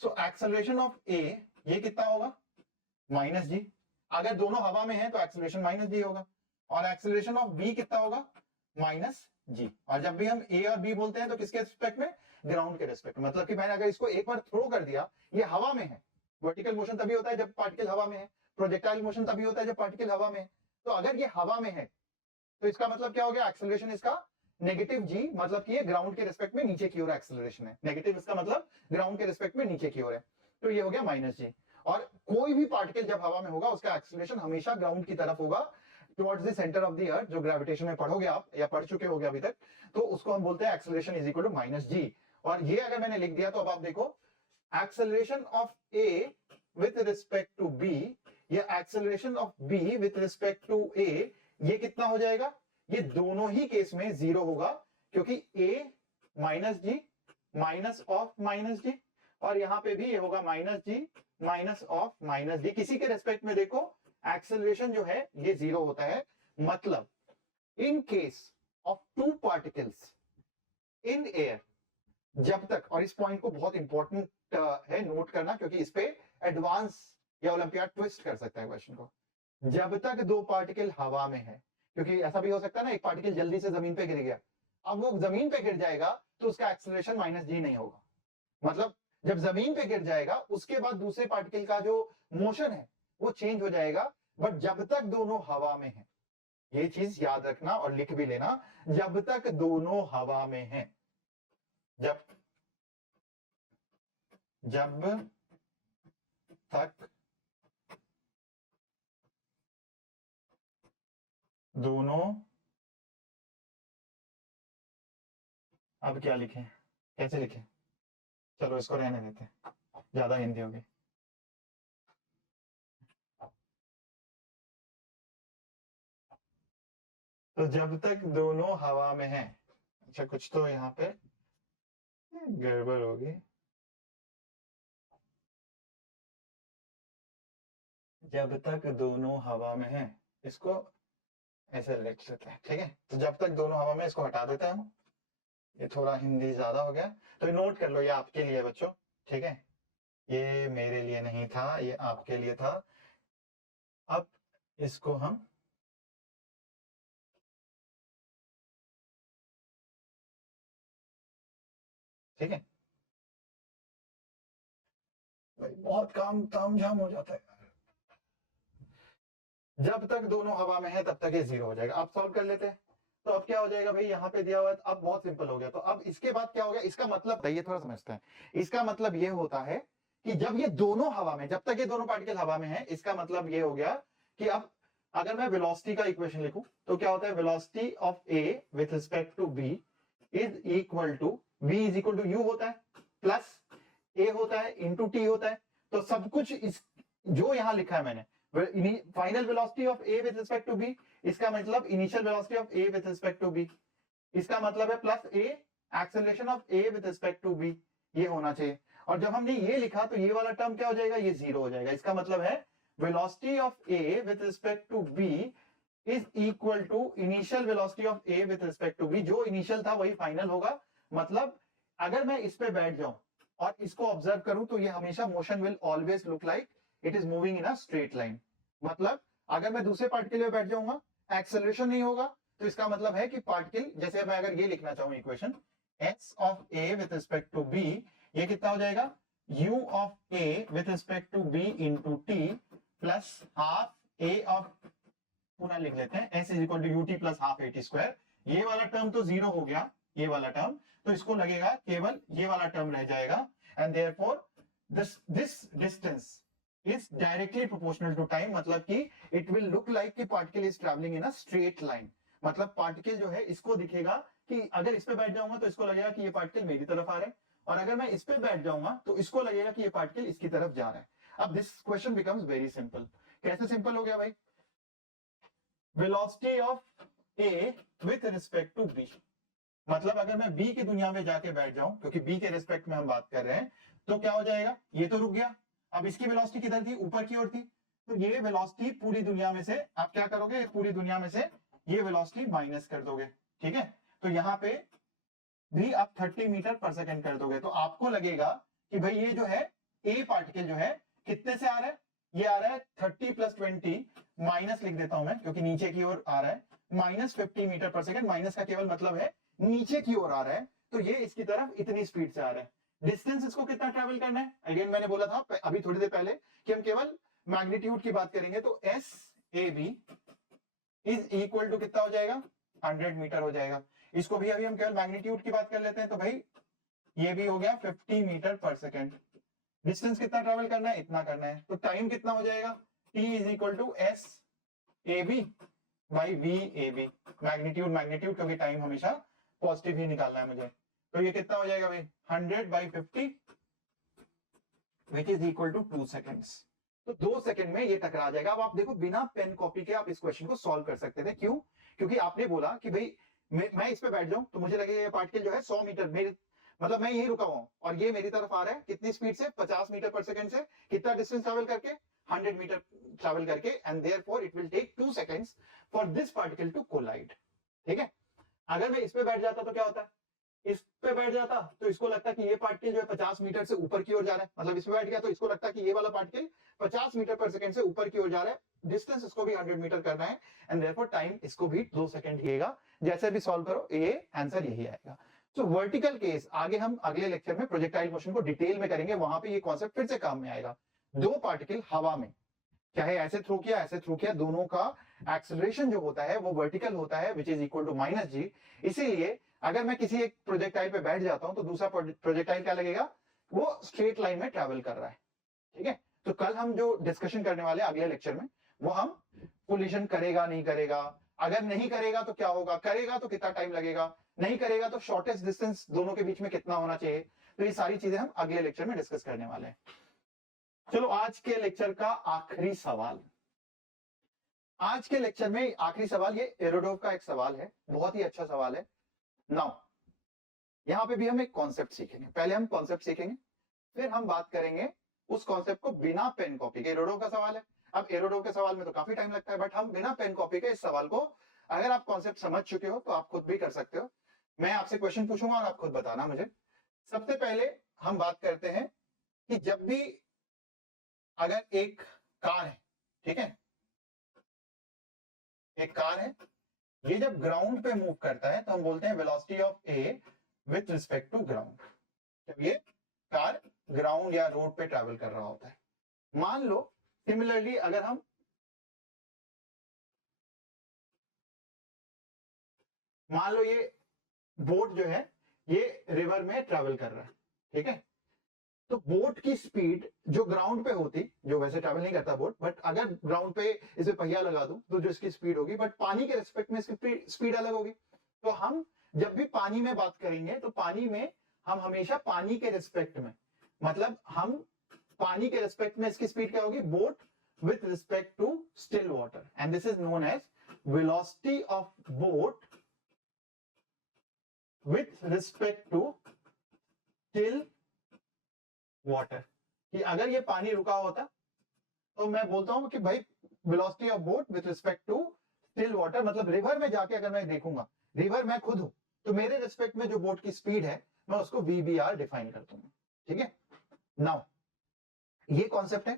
So acceleration of A ये कितना होगा, माइनस जी। अगर दोनों हवा में है तो एक्सेलरेशन माइनस जी होगा, और एक्सेलरेशन ऑफ बी कितना होगा, माइनस जी। और जब भी हम ए और बी बोलते हैं तो किसके रिस्पेक्ट में, ग्राउंड के रिस्पेक्ट में। मतलब कि मैंने अगर इसको एक बार थ्रो कर दिया, ये हवा में है, वर्टिकल मोशन तभी होता है जब पार्टिकल हवा में है, प्रोजेक्टाइल मोशन तभी होता है जब पार्टिकल हवा में है। तो अगर ये हवा में है तो इसका मतलब क्या हो गया, एक्सेलरेशन इसका नेगेटिव जी, मतलब कि ये ग्राउंड के रिस्पेक्ट में नीचे की ओर एक्सेलरेशन है। नेगेटिव इसका मतलब ग्राउंड के रिस्पेक्ट में नीचे की ओर है, तो ये हो गया माइनस जी। और कोई भी पार्टिकल जब हवा में होगा उसका एक्सेलरेशन हमेशा ग्राउंड की तरफ होगा, towards the centre of the earth, जो ग्रेविटेशन में पढ़ोगे आप या पढ़ चुके होगे अभी तक, तो उसको हम बोलते हैं acceleration is equal to minus g. और ये अगर मैंने लिख दिया तो अब आप देखो, acceleration of A with respect to B या acceleration of B with respect to A, ये कितना हो जाएगा, ये दोनों ही केस में जीरो होगा, क्योंकि a minus g minus of minus g, और यहां पे भी ये होगा minus g minus of minus g. किसी के रेस्पेक्ट में देखो एक्सेलरेशन जो है ये जीरो होता है। मतलब in case of two particles in air, जब तक, और इस पॉइंट को बहुत इंपॉर्टेंट है नोट करना, क्योंकि इस पे एडवांस या ओलंपियाड ट्विस्ट कर सकता है क्वेश्चन को, जब तक दो पार्टिकल हवा में है, क्योंकि ऐसा भी हो सकता है ना, एक पार्टिकल जल्दी से जमीन पे गिर गया, अब वो जमीन पे गिर जाएगा तो उसका एक्सेलरेशन माइनस जी नहीं होगा। मतलब जब जमीन पे गिर जाएगा उसके बाद दूसरे पार्टिकल का जो मोशन है वो चेंज हो जाएगा, बट जब तक दोनों हवा में है, ये चीज याद रखना और लिख भी लेना, जब तक दोनों हवा में है, जब तक दोनों, अब क्या लिखें, कैसे लिखें, चलो इसको रहने देते हैं, ज्यादा हिंदी होगी। तो जब तक दोनों हवा में है, अच्छा कुछ तो यहाँ पे गड़बड़ होगी, जब तक दोनों हवा में है, इसको ऐसे लिख लेते हैं, ठीक है। तो जब तक दोनों हवा में, इसको हटा देते हैं हम, ये थोड़ा हिंदी ज्यादा हो गया, तो ये नोट कर लो, ये आपके लिए बच्चों, ठीक है, ये मेरे लिए नहीं था, ये आपके लिए था। अब इसको हम ठीक है, भाई बहुत काम तामझाम हो जाता है। जब तक दोनों हवा में है तब तक ये जीरो हो जाएगा। अब सॉल्व कर लेते हैं, तो अब क्या हो जाएगा भाई, यहाँ पे दिया हुआ है, अब बहुत सिंपल हो गया। तो अब इसके बाद क्या हो गया, इसका मतलब ये थोड़ा समझते हैं, इसका मतलब ये होता है कि जब ये दोनों हवा में, जब तक ये दोनों पार्टिकल हवा में है, इसका मतलब ये हो गया कि अब अगर मैं वेलोसिटी का इक्वेशन लिखूं तो क्या होता है, velocity of A with respect to B is equal to, B is equal to U होता है, प्लस ए होता है इंटू टी होता है। तो सब कुछ इस जो यहां लिखा है मैंने, final velocity of A with respect to B, इसका मतलब initial velocity of A with respect to B, इसका मतलब है plus A acceleration of A with respect to B, ये होना चाहिए। और जब हमने ये लिखा तो ये वाला टर्म क्या हो जाएगा, ये जीरो हो जाएगा। इसका मतलब है velocity of A with respect to B is equal to initial velocity of A with respect to B. जो इनिशियल था वही फाइनल होगा। मतलब अगर मैं इस पे बैठ जाऊं और इसको ऑब्जर्व करूं तो ये हमेशा motion will always look like it is moving in a straight line. मतलब अगर मैं दूसरे पार्ट के लिए बैठ जाऊंगा, एक्सेलरेशन नहीं होगा, तो इसका मतलब है कि पार्टिकल, जैसे मैं अगर ये लिखना चाहूं equation s of a with respect to b, ये कितना हो जाएगा, u of a with respect to b into t plus half a of, पूरा लिख लेते हैं, s is equal to ut plus half at square. ये वाला टर्म तो जीरो हो गया, ये वाला टर्म, तो इसको लगेगा केवल ये वाला टर्म रह जाएगा। And therefore this distance is directly proportional to time, मतलब कि it will look like कि particle is traveling in a straight line। मतलब पार्टिकल जो है इसको दिखेगा कि अगर इस पे बैठ जाऊंगा तो इसको लगेगा कि ये पार्टिकल मेरी तरफ आ रहा है, और अगर मैं इस पे बैठ जाऊंगा तो इसको लगेगा कि ये पार्टिकल इसकी तरफ जा रहा है। अब this question becomes very simple. कैसे सिंपल हो गया भाई, velocity of A with respect to B, मतलब अगर मैं बी की दुनिया में जाके बैठ जाऊं, क्योंकि बी के रिस्पेक्ट में हम बात कर रहे हैं, तो क्या हो जाएगा, ये तो रुक गया। अब इसकी वेलोसिटी किधर थी, ऊपर की ओर थी, तो ये वेलोसिटी पूरी दुनिया में से आप क्या करोगे, पूरी दुनिया में से ये वेलोसिटी माइनस कर दोगे, ठीक है। तो यहाँ पे भी आप 30 मीटर पर सेकंड कर दोगे, तो आपको लगेगा कि भाई ये जो है ए पार्टिकल जो है कितने से आ रहा है, ये आ रहा है 30 प्लस 20, माइनस लिख देता हूं मैं क्योंकि नीचे की ओर आ रहा है, minus 50 metre per second. Minus का केवल मतलब है नीचे की ओर आ रहा है, तो ये इसकी तरफ इतनी स्पीड से आ रहा है। डिस्टेंस इसको कितना ट्रेवल करना है, अगेन मैंने बोला था अभी थोड़ी देर पहले कि हम केवल मैग्नीट्यूड की बात करेंगे, तो S A B is equal to कितना हो जाएगा, 100 मीटर हो जाएगा। इसको भी अभी हम केवल मैग्नीट्यूड की बात कर लेते हैं, तो भाई ये भी हो गया 50 मीटर पर सेकेंड। डिस्टेंस कितना ट्रेवल करना है, इतना करना है, तो टाइम कितना हो जाएगा, T is equal to S A B by V A B, magnitude magnitude, क्योंकि टाइम हमेशा पॉजिटिव ही निकालना है मुझे। तो ये कितना हो जाएगा भाई, 100 by 50 which is equal to 2 seconds. तो 2 सेकंड में ये टकरा जाएगा। अब आप देखो बिना पेन कॉपी के आप इस क्वेश्चन को सॉल्व कर सकते थे, क्यों, क्योंकि आपने बोला कि भाई मैं इस पे बैठ जाऊं तो मुझे लगेगा ये पार्टिकल जो है 100 मीटर मेरे, मतलब मैं यही रुका हुआ और ये मेरी तरफ आ रहा है कितनी स्पीड से, 50 मीटर पर सेकंड से, कितना डिस्टेंस ट्रैवल करके, 100 मीटर ट्रैवल करके, and therefore it will take 2 seconds for this particle to collide, ठीक है। अगर मैं इस पे बैठ जाता तो क्या होता है, इस पे बैठ जाता तो इसको लगता कि ये पार्टिकल जो है 50 मीटर से ऊपर की ओर जा रहा है, मतलब इस पे बैठ गया तो इसको लगता कि ये वाला पार्टिकल 50 मीटर पर सेकंड से ऊपर की ओर जा रहा है, डिस्टेंस इसको भी 100 मीटर करना है, एंड देयरफॉर टाइम इसको भी 2 सेकंड लगेगा। जैसे भी सॉल्व करो ये आंसर यही आएगा। सो वर्टिकल केस आगे हम अगले लेक्चर में प्रोजेक्टाइल मोशन को डिटेल में करेंगे, वहां पे ये कॉन्सेप्ट फिर से काम में आएगा। दो पार्टिकल हवा में, चाहे ऐसे थ्रो किया, दोनों का एक्सेलरेशन जो होता है वो वर्टिकल होता है, which is equal to minus g. इसीलिए अगर मैं किसी एक प्रोजेक्टाइल पे बैठ जाता हूं तो दूसरा प्रोजेक्टाइल क्या लगेगा, वो स्ट्रेट लाइन में ट्रेवल कर रहा है, ठीक है। तो कल हम जो डिस्कशन करने वाले अगले लेक्चर में, वो हम कोलिजन करेगा नहीं करेगा, अगर नहीं करेगा तो क्या होगा, करेगा तो कितना टाइम लगेगा, नहीं करेगा तो शॉर्टेस्ट डिस्टेंस दोनों के बीच में कितना होना चाहिए। तो ये सारी चीजें हम अगले लेक्चर में डिस्कस करने वाले हैं। चलो आज के लेक्चर का आखिरी सवाल, आज के लेक्चर में आखिरी सवाल, ये एरोडोव का एक सवाल है, बहुत ही अच्छा सवाल है। नाउ यहां पे भी हम एक कॉन्सेप्ट सीखेंगे, पहले हम कॉन्सेप्ट सीखेंगे, फिर हम बात करेंगे उस कॉन्सेप्ट को बिना पेन कॉपी के। एरोडोव का सवाल है, अब एरोडोव के सवाल में तो काफी टाइम लगता है, बट हम बिना पेन कॉपी के इस सवाल को, अगर आप कॉन्सेप्ट समझ चुके हो तो आप खुद भी कर सकते हो। मैं आपसे क्वेश्चन पूछूंगा और आप खुद बताना मुझे। सबसे पहले हम बात करते हैं कि जब भी अगर एक कार है, ठीक है, एक कार है, ये जब ग्राउंड पे मूव करता है तो हम बोलते हैं velocity of A with respect to ground. जब ये कार ग्राउंड या रोड पे ट्रैवल कर रहा होता है, मान लो सिमिलरली अगर हम मान लो ये बोट जो है ये रिवर में ट्रैवल कर रहा है, ठीक है, तो बोट की स्पीड जो ग्राउंड पे होती, जो वैसे ट्रैवल नहीं करता बोट, बट अगर ग्राउंड पे इसे पहिया लगा दूं तो जो इसकी स्पीड होगी, बट पानी के रिस्पेक्ट में इसकी स्पीड अलग होगी। तो हम जब भी पानी में बात करेंगे तो पानी में हम हमेशा पानी के रिस्पेक्ट में, मतलब हम पानी के रिस्पेक्ट में इसकी स्पीड क्या होगी, boat with respect to still water, and this is known as velocity of boat with respect to still water. कि अगर ये पानी रुका होता तो मैं बोलता हूं कि भाई velocity of boat with respect to still water, मतलब रिवर में जाके अगर मैं देखूंगा, रिवर मैं खुद हूं, तो मेरे रिस्पेक्ट में जो बोट की स्पीड है मैं उसको VBR डिफाइन कर दूंगा। ठीक है, नाउ ये कॉन्सेप्ट है।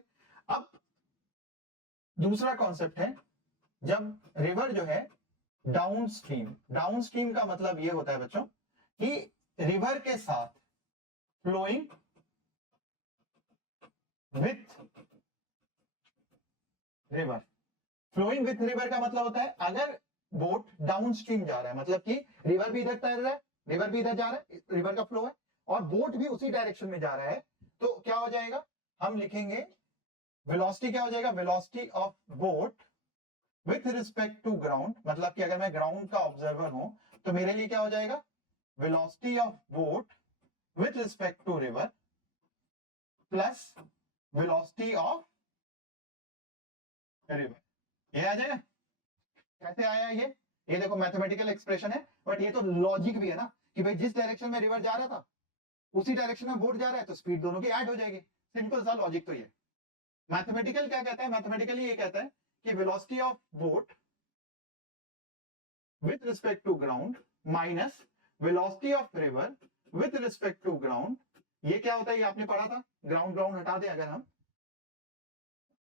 अब दूसरा कॉन्सेप्ट है, जब रिवर जो है डाउन स्ट्रीम का मतलब ये होता है बच्चों कि रिवर के साथ flowing with river. Flowing with river का मतलब होता है अगर बोट डाउन स्ट्रीम जा रहा है, मतलब कि रिवर भी इधर तैर रहा है, रिवर भी इधर जा रहा है, रिवर का फ्लो है, और बोट भी उसी डायरेक्शन में जा रहा है, तो क्या हो जाएगा, हम लिखेंगे वेलोसिटी क्या हो जाएगा, velocity of boat with respect to ground, मतलब कि अगर मैं ग्राउंड का ऑब्जर्वर हूं तो मेरे लिए क्या हो जाएगा, velocity of boat with respect to river plus velocity of river. ये आ जाएगा। कैसे आया ये देखो मैथमेटिकल एक्सप्रेशन है, बट ये तो लॉजिक भी है ना, कि भाई जिस डायरेक्शन में रिवर जा रहा था उसी डायरेक्शन में बोट जा रहा है, तो स्पीड दोनों की ऐड हो जाएगी। सिंपल सा लॉजिक तो ये। मैथमेटिकल क्या कहता है, मैथमेटिकली ये कहता है कि velocity of boat with respect to ground minus velocity of river with respect to ground, ये क्या होता है, ये आपने पढ़ा था, ग्राउंड हटा दें अगर हम,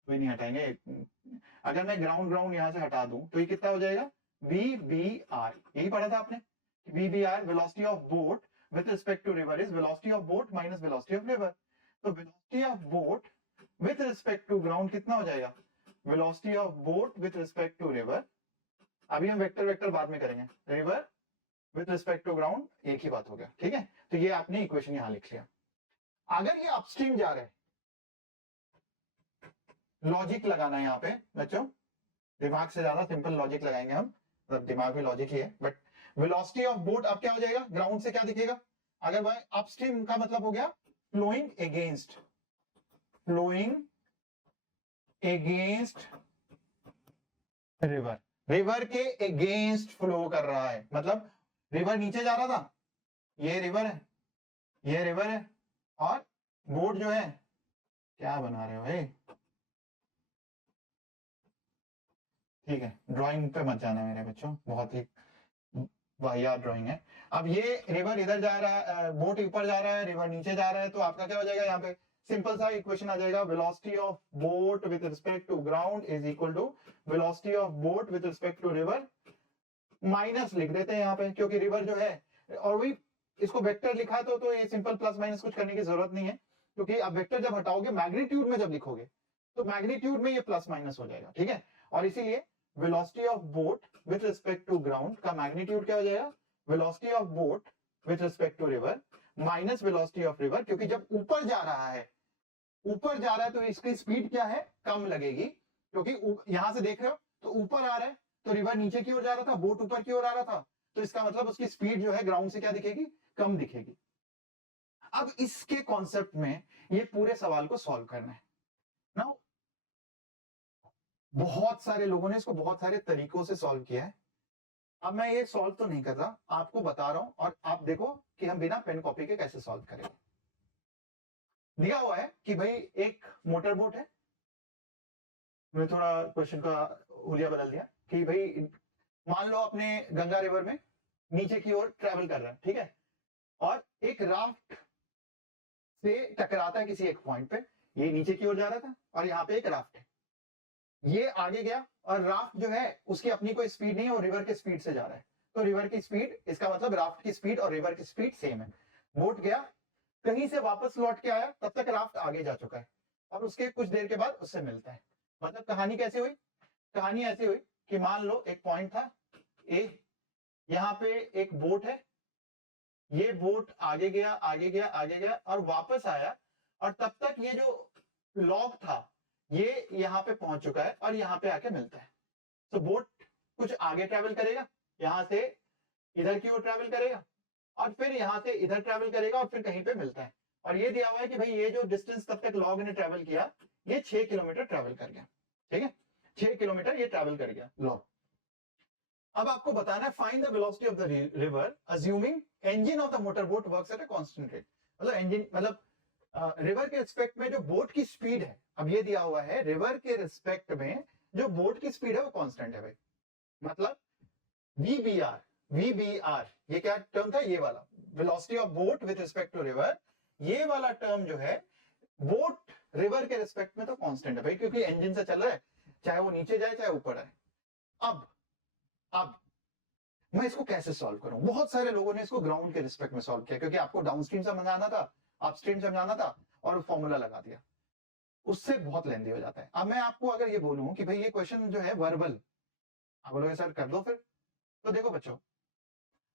कोई नहीं हटाएंगे, अगर मैं ग्राउंड यहां से हटा दूं तो ये कितना हो जाएगा, VBR, यही पढ़ा था आपने, VBR velocity of boat with respect to river is velocity of boat minus velocity of river. तो velocity of boat with respect to ground कितना हो जाएगा, velocity of boat with respect to river, अभी हम वेक्टर बाद में करेंगे, river with respect to ground एक ही बात हो गया। ठीक है, तो ये आपने इक्वेशन यहां लिख लिया। अगर ये अपस्ट्रीम जा रहे हैं, लॉजिक लगाना है यहाँ पे बच्चों, दिमाग से ज्यादा सिंपल लॉजिक लगाएंगे हम, मतलब दिमाग में लॉजिक ही है, बट वेलोसिटी ऑफ बोट अब क्या हो जाएगा, ग्राउंड से क्या दिखेगा, अगर भाई अपस्ट्रीम का मतलब हो गया फ्लोइंग एगेंस्ट रिवर के अगेंस्ट फ्लो कर रहा है, मतलब रिवर नीचे जा रहा था, ये रिवर है, और बोट जो है, क्या बना रहे हो भाई, ठीक है, ड्राइंग पे मत जाना मेरे बच्चों, बहुत ही वाहियात ड्राइंग है। अब ये रिवर इधर जा रहा है, बोट ऊपर जा रहा है, रिवर नीचे जा रहा है, तो आपका क्या हो जाएगा, यहाँ पे सिंपल सा इक्वेशन आ जाएगा, velocity of boat with respect to ground is equal to velocity of boat with respect to river, minus लिख देते हैं यहाँ पे, क्योंकि रिवर जो है, और वही इसको वेक्टर लिखा तो ये सिंपल प्लस माइनस कुछ करने की जरूरत नहीं है, क्योंकि अब वेक्टर जब हटाओगे मैग्नीट्यूड में जब लिखोगे तो मैग्नीट्यूड में ये प्लस माइनस हो जाएगा। ठीक है, और इसीलिए velocity of boat with respect to ground का मैग्नीट्यूड क्या हो जाएगा, velocity of boat with respect to river minus velocity of river, क्योंकि जब ऊपर जा रहा है तो इसकी स्पीड क्या है, कम लगेगी, क्योंकि यहां से देख रहे हो तो ऊपर आ रहा है, तो रिवर नीचे की ओर जा रहा था, बोट ऊपर की ओर आ रहा था, तो इसका मतलब उसकी स्पीड जो है ग्राउंड से क्या दिखेगी, कम दिखेगी। अब इसके कॉन्सेप्ट में ये पूरे सवाल को सॉल्व करना है। नाउ बहुत सारे लोगों ने इसको बहुत सारे तरीकों से सॉल्व किया है, अब मैं ये सॉल्व तो नहीं कर रहा, आपको बता रहा हूं, और आप देखो कि हम बिना पेन कॉपी के कैसे सॉल्व करेंगे। दिया हुआ है कि भाई एक मोटर बोट है, मैं थोड़ा क्वेश्चन का हुलिया बदल दिया, कि भाई मान लो अपने गंगा रिवर में नीचे की ओर ट्रेवल कर रहा है, ठीक है, और एक राफ्ट से टकराता है किसी एक पॉइंट पे, ये नीचे की ओर जा रहा था और यहाँ पे एक राफ्ट है, ये आगे गया और राफ्ट जो है उसकी अपनी कोई स्पीड नहीं है, और रिवर की स्पीड से जा रहा है, तो रिवर की स्पीड, इसका मतलब राफ्ट की स्पीड और रिवर की स्पीड सेम है। बोट गया, कहीं से वापस लौट के आया, तब तक राफ्ट आगे जा चुका है, और उसके कुछ देर के बाद उससे मिलता है। मतलब कहानी कैसे हुई, कहानी ऐसी हुई कि मान लो एक पॉइंट था ए, यहाँ पे एक बोट है, ये बोट आगे गया और वापस आया, और तब तक ये जो लॉग था ये यहाँ पे पहुंच चुका है और यहाँ पे आके मिलता है। तो बोट कुछ आगे ट्रेवल करेगा, यहां से इधर की ओर ट्रेवल करेगा, और फिर यहां से इधर ट्रेवल करेगा, और फिर कहीं पे मिलता है, और ये दिया हुआ है कि भाई ये जो डिस्टेंस तब तक लॉग ने ट्रेवल किया ये 6 किलोमीटर ट्रेवल कर गया, ठीक है, 6 किलोमीटर ये ट्रेवल कर गया लॉग। अब आपको बताना है find the velocity of the river assuming engine of the motor boat works at a constant rate. मतलब इंजन मतलब रिवर के रिस्पेक्ट में जो बोट की स्पीड है, अब ये दिया हुआ है रिवर के रिस्पेक्ट में जो बोट की स्पीड है वो कांस्टेंट है भाई, मतलब वीबीआर, वीबीआर ये क्या टर्म था, ये वाला velocity of boat with respect to river, ये वाला टर्म जो है बोट रिवर के रिस्पेक्ट में तो कांस्टेंट है भाई, क्योंकि इंजन से चल रहा है, चाहे वो नीचे जाए चाहे ऊपर आए। अब मैं इसको कैसे सॉल्व करूं? बहुत सारे लोगों ने इसको ग्राउंड के रिस्पेक्ट में सॉल्व किया, क्योंकि आपको डाउनस्ट्रीम समझाना था, अपस्ट्रीम समझाना था, और फॉर्मूला लगा दिया, उससे बहुत लेंदी हो जाता है। अब मैं आपको अगर ये बोलूं कि भाई ये क्वेश्चन जो है वर्बल, आप बोलोगे सर कर दो फिर, तो देखो बच्चों,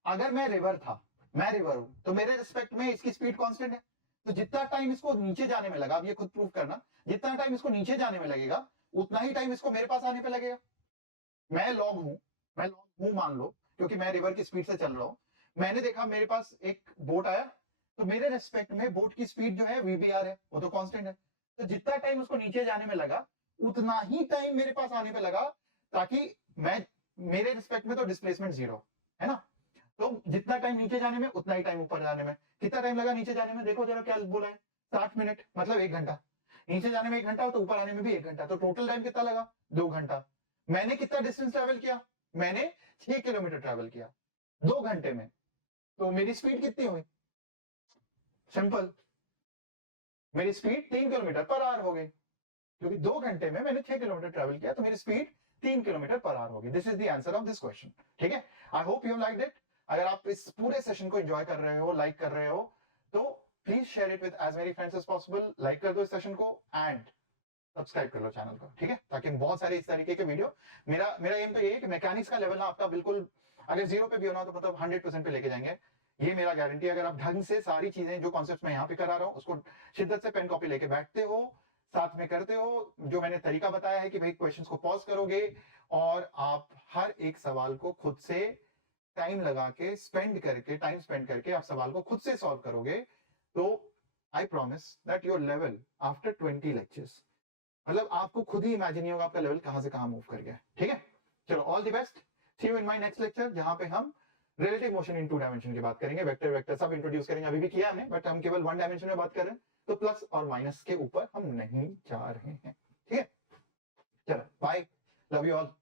अगर मैं रिवर था, मैं रिवर हूं, तो मेरे रिस्पेक्ट में इसकी स्पीड कांस्टेंट है, तो जितना टाइम इसको नीचे जाने में लगा, अब ये खुद प्रूव करना, जितना टाइम इसको नीचे जाने में लगेगा उतना ही टाइम इसको मेरे पास आने पे लगेगा। मैं लॉग हूं, मैं लॉग हूं मान लो, क्योंकि मैं रिवर की स्पीड से चल रहा हूं, मैंने देखा मेरे पास एक बोट आया, तो मेरे रेस्पेक्ट में बोट की स्पीड जो है वीबीआर है, वो तो कांस्टेंट है, तो जितना टाइम उसको नीचे जाने में लगा उतना ही टाइम मेरे पास आने पे लगा, ताकि मैं, मेरे रिस्पेक्ट में तो डिस्प्लेसमेंट जीरो है ना, तो जितना टाइम नीचे जाने में उतना ही टाइम ऊपर जाने में। कितना टाइम लगा नीचे जाने में, देखो जरा क्या बोला है, 60 मिनट, मतलब 1 घंटा, नीचे जाने में 1 घंटा तो ऊपर आने में भी 1 घंटा, तो टोटल टाइम कितना लगा, 2 घंटा। मैंने कितना डिस्टेंस ट्रेवल किया, मैंने 6 किलोमीटर ट्रेवल किया 2 घंटे में, तो मेरी स्पीड कितनी हुई, सिंपल, मेरी स्पीड 3 किलोमीटर पर आवर हो गई, क्योंकि 2 घंटे में मैंने 6 किलोमीटर ट्रेवल किया, तो मेरी स्पीड 3 किलोमीटर पर आवर होगी। This is the answer of this question, ठीक है। I hope you liked it. अगर आप इस पूरे सेशन को एंजॉय कर रहे हो, लाइक कर रहे हो, तो please share it with as many friends as possible, like कर दो इस सेशन को एंड सब्सक्राइब कर लो चैनल को, ठीक है, ताकि बहुत सारे इस तरीके के वीडियो, मेरा एम तो ये है कि मैकेनिक्स का लेवल ना आपका बिल्कुल अगर 0 पे भी होना तो मतलब 100% पे लेके जाएंगे, ये मेरा गारंटी है। अगर आप ढंग से सारी चीजें जो कॉन्सेप्ट मैं यहाँ पे करा रहा हूँ उसको शिद्दत से पेन कॉपी लेके बैठते हो, साथ में करते हो, जो मैंने तरीका बताया है कि भाई क्वेश्चंस को पॉज करोगे और आप हर एक सवाल को खुद से टाइम लगा के टाइम स्पेंड करके आप सवाल को खुद से सॉल्व करोगे, तो I promise that your level after 20 lectures, मतलब आपको खुद ही इमेजिन होगा आपका लेवल कहां से कहां मूव कर गया, ठीक है। चलो all the best, see you in my next lecture, जहां पे हम रिलेटिव मोशन इन 2 डायमेंशन की बात करेंगे, वेक्टर वेक्टर सब इंट्रोड्यूस करेंगे, अभी भी किया हमने, बट हम केवल 1 डायमेंशन में बात कर रहे हैं, तो प्लस और माइनस के ऊपर हम नहीं जा रहे हैं, ठीक है। चलो बाय, लव यू ऑल।